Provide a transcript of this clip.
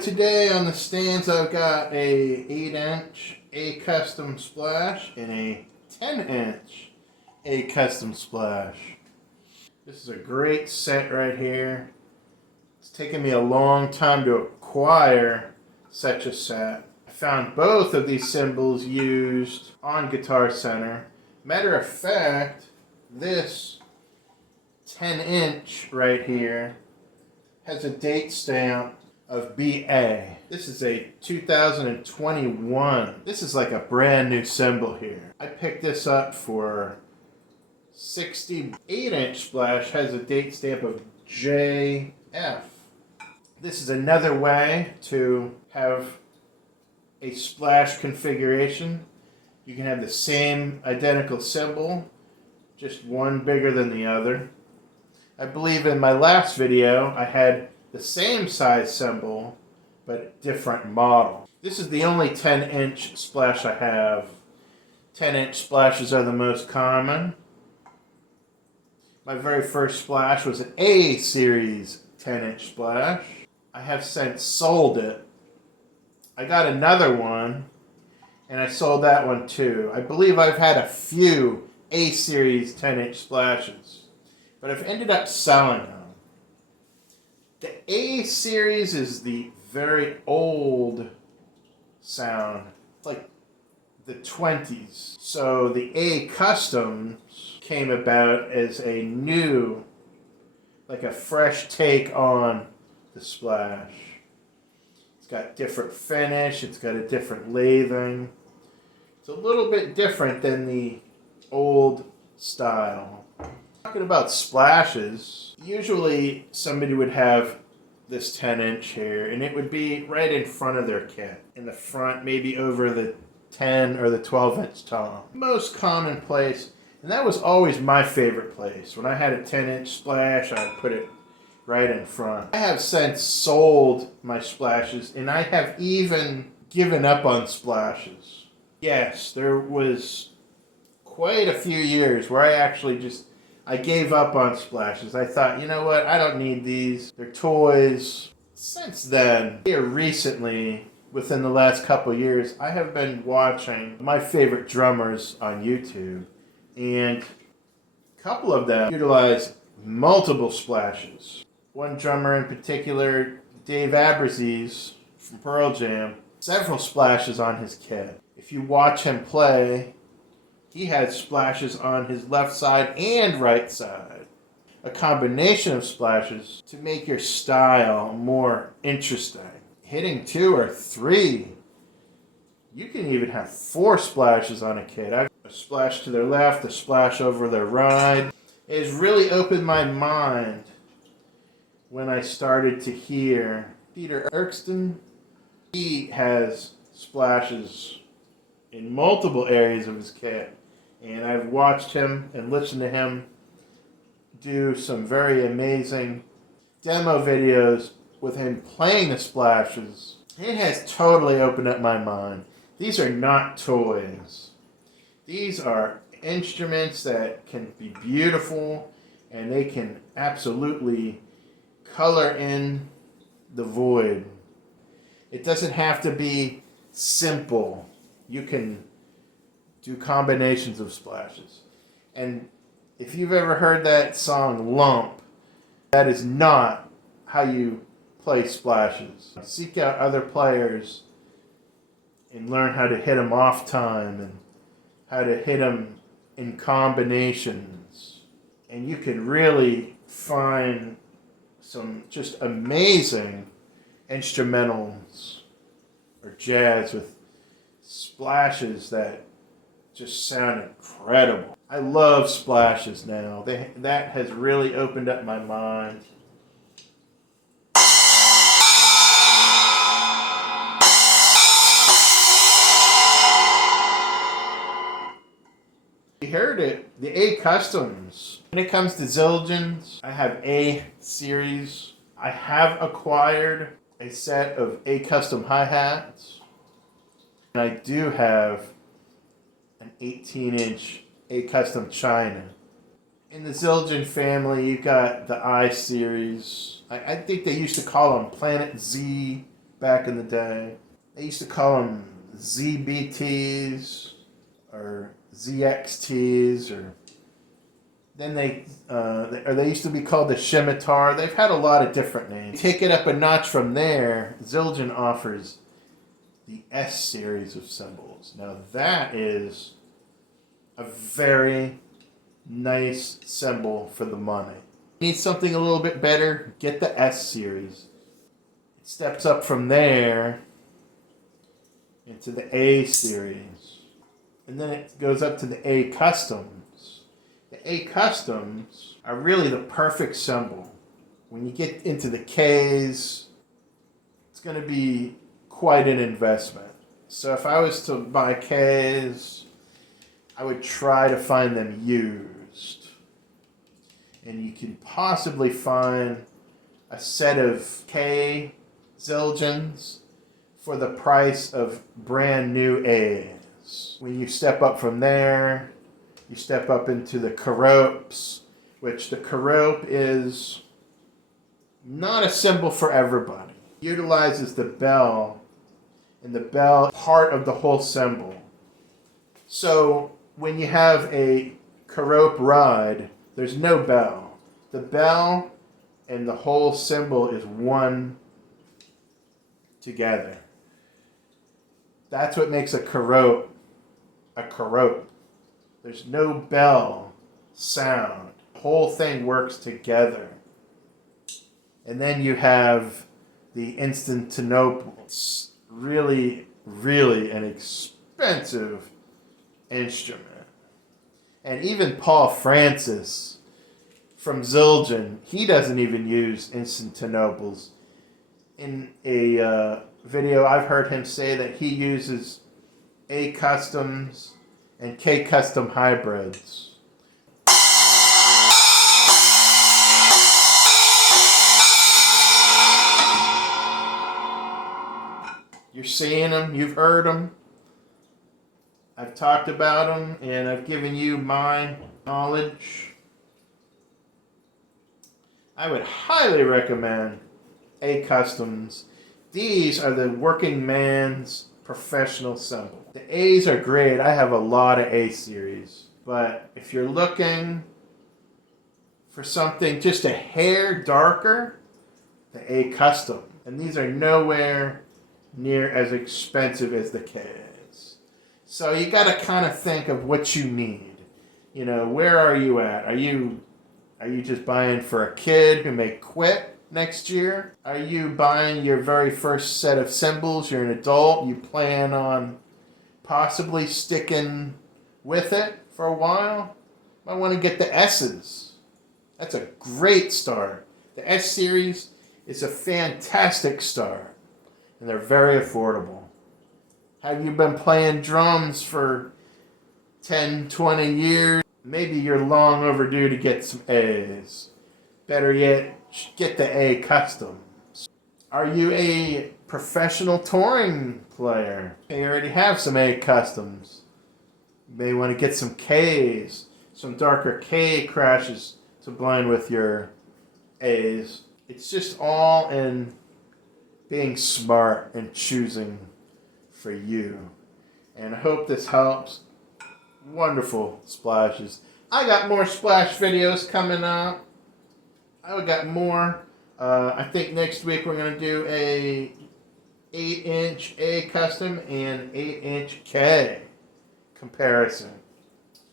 Today on the stands I've got a 8-inch A custom splash and a 10-inch A custom splash. This is a great set right here. It's taken me a long time to acquire such a set. I found both of these cymbals used on Guitar Center. Matter of fact, this 10-inch right here has a date stamp of BA. This is a 2021. This is like a brand new cymbal here. I picked this up for 68-inch splash, has a date stamp of JF. This is another way to have a splash configuration. You can have the same identical cymbal, just one bigger than the other. I believe in my last video I had the same size cymbal, but different model. This is the only 10-inch splash I have. 10-inch splashes are the most common. My very first splash was an A series 10-inch splash. I have since sold it. I got another one, and I sold that one too. I believe I've had a few A series 10-inch splashes, but I've ended up selling them. The A series is the very old sound, like the 20s. So the A customs came about as a new, like a fresh take on the splash. It's got different finish, it's got a different lathing. It's a little bit different than the old style. Talking about splashes, usually somebody would have this 10-inch here, and it would be right in front of their kit. In the front, maybe over the 10 or the 12-inch tom. Most common place, and that was always my favorite place. When I had a 10-inch splash, I'd put it right in front. I have since sold my splashes, and I have even given up on splashes. Yes, there was quite a few years where I actually I gave up on splashes. I thought, you know what, I don't need these. They're toys. Since then, here recently, within the last couple of years, I have been watching my favorite drummers on YouTube. And a couple of them utilize multiple splashes. One drummer in particular, Dave Abbruzzese from Pearl Jam, several splashes on his kit. If you watch him play, he had splashes on his left side and right side. A combination of splashes to make your style more interesting. Hitting 2 or 3. You can even have 4 splashes on a kit. I've a splash to their left, a splash over their right. It has really opened my mind when I started to hear Peter Erskine. He has splashes in multiple areas of his kit. And I've watched him and listened to him do some very amazing demo videos with him playing the splashes. It has totally opened up my mind. These are not toys. These are instruments that can be beautiful, and they can absolutely color in the void. It doesn't have to be simple. You can do combinations of splashes. And if you've ever heard that song Lump, that is not how you play splashes. Seek out other players and learn how to hit them off time and how to hit them in combinations. And you can really find some just amazing instrumentals or jazz with splashes that just sound incredible. I love splashes now. That has really opened up my mind. You heard it, the A customs. When it comes to Zildjians, I have A series. I have acquired a set of A custom hi-hats. And I do have an 18-inch A custom China. In the Zildjian family, you've got the I series. I think they used to call them Planet Z back in the day. They used to call them ZBTs or ZXTs, or then they used to be called the Scimitar. They've had a lot of different names. Take it up a notch from there, Zildjian offers the S series of cymbals. Now that is a very nice cymbal for the money. Need something a little bit better, get the S series. It steps up from there into the A series. And then it goes up to the A Customs. The A Customs are really the perfect cymbal. When you get into the Ks, it's going to be quite an investment. So if I was to buy Ks, I would try to find them used. And you can possibly find a set of K Zildjians for the price of brand new A's. When you step up from there, you step up into the Caropes, which the Carope is not a cymbal for everybody. It utilizes the bell, and the bell part of the whole cymbal. So when you have a Carope ride, there's no bell. The bell and the whole cymbal is one together. That's what makes a Carope a Carope. There's no bell sound. The whole thing works together. And then you have the Instantinople. It's really, really an expensive instrument. And even Paul Francis from Zildjian, he doesn't even use Instantinoples. In a video, I've heard him say that he uses A Customs and K Custom hybrids. You're seeing them, you've heard them. I've talked about them, and I've given you my knowledge. I would highly recommend A Customs. These are the working man's professional cymbal. The A's are great. I have a lot of A series. But if you're looking for something just a hair darker, the A Custom. And these are nowhere near as expensive as the K's. So you got to kind of think of what you need. You know, where are you at? Are you just buying for a kid who may quit next year? Are you buying your very first set of cymbals? You're an adult. You plan on possibly sticking with it for a while? I want to get the S's. That's a great start. The S series is a fantastic start. And they're very affordable. Have you been playing drums for 10, 20 years? Maybe you're long overdue to get some A's. Better yet, get the A Customs. Are you a professional touring player? You already have some A Customs. You may want to get some K's, some darker K crashes to blend with your A's. It's just all in being smart and choosing for you. And I hope this helps. Wonderful splashes. I got more splash videos coming up. I got more. I think next week we're going to do a 8-inch A Custom and 8-inch K comparison.